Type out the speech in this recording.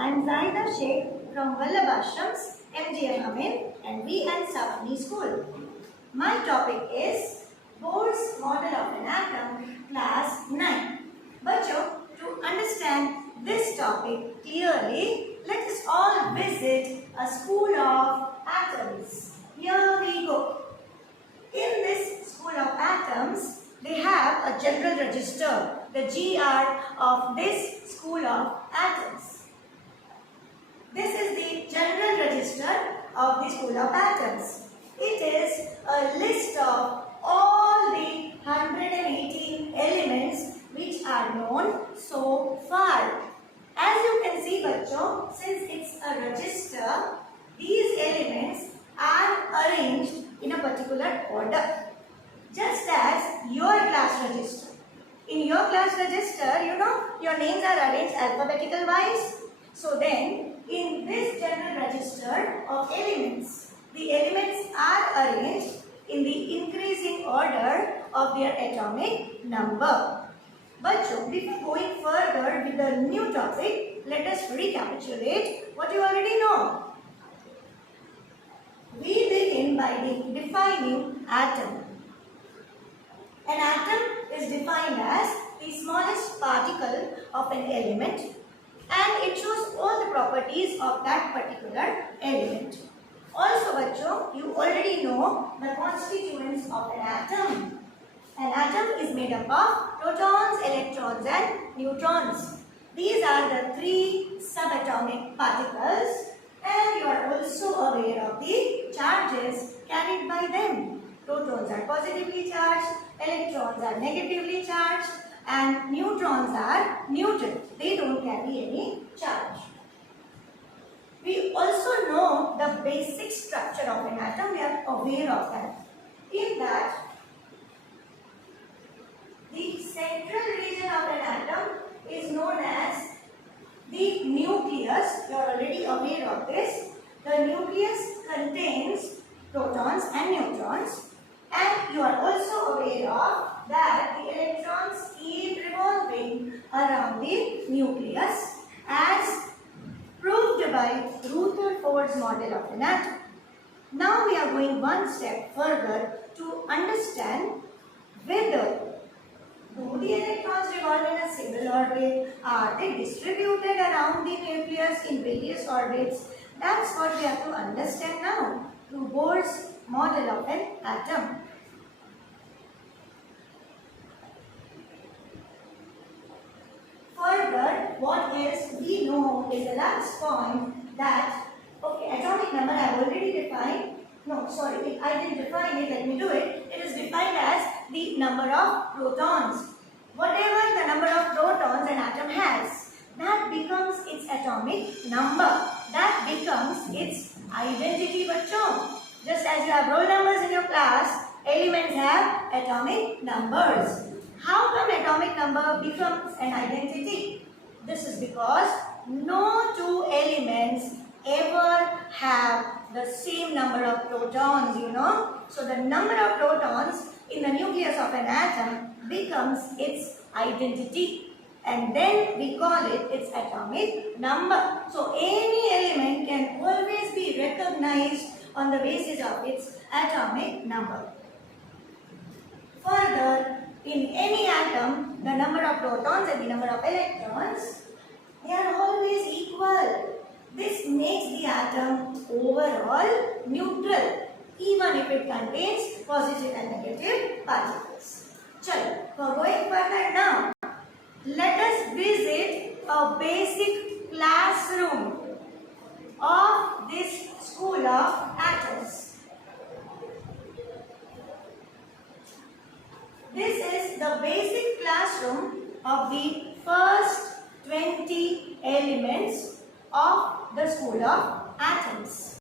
I am Zahida Shaikh from Vallabhashrams, MGM Amin and V.N. Safni School. My topic is Bohr's model of an atom, class 9. Bachcho, to understand this topic clearly, let us all visit a school of atoms. Here we go. In this school of atoms, they have a general register, the GR of this school of atoms. This is the general register of the school of atoms. It is a list of all the 118 elements which are known so far. As you can see, bachcho, since it's a register, these elements are arranged in a particular order. Just as your class register. In your class register, your names are arranged alphabetical wise. So then, in this general register of elements, the elements are arranged in the increasing order of their atomic number. But before going further with the new topic, let us recapitulate what you already know. We begin by defining atom. An atom is defined as the smallest particle of an element, and it shows all the properties of that particular element. Also, bachcho, you already know the constituents of an atom. An atom is made up of protons, electrons and neutrons. These are the three subatomic particles, and you are also aware of the charges carried by them. Protons are positively charged, electrons are negatively charged, and neutrons are neutral. They don't carry any charge. We also know the basic structure of an atom. We are aware of that. In that, the central region of an atom is known as the nucleus. You are already aware of this. The nucleus contains protons and neutrons. And you are also aware of that the electrons keep revolving around the nucleus as proved by Rutherford's model of an atom. Now we are going one step further to understand whether do the electrons revolve in a single orbit, are they distributed around the nucleus in various orbits. That's what we have to understand now through Bohr's model of an atom. Further, what else we know is the last point that, okay, atomic number I have already defined. No, sorry, I didn't define it, let me do it. It is defined as the number of protons. Whatever the number of protons an atom has, that becomes its atomic number. That becomes its identity, bachcho. Just as you have roll numbers in your class, elements have atomic numbers. How come atomic number becomes an identity? This is because no two elements ever have the same number of protons, So the number of protons in the nucleus of an atom becomes its identity. And then we call it its atomic number. So any element can always be recognized on the basis of its atomic number. Further, in any atom, the number of protons and the number of electrons, they are always equal. This makes the atom overall neutral, even if it contains positive and negative particles. Chalo, for going further now, let us visit a basic classroom of this school of atoms. This is the basic classroom of the first 20 elements of the school of atoms.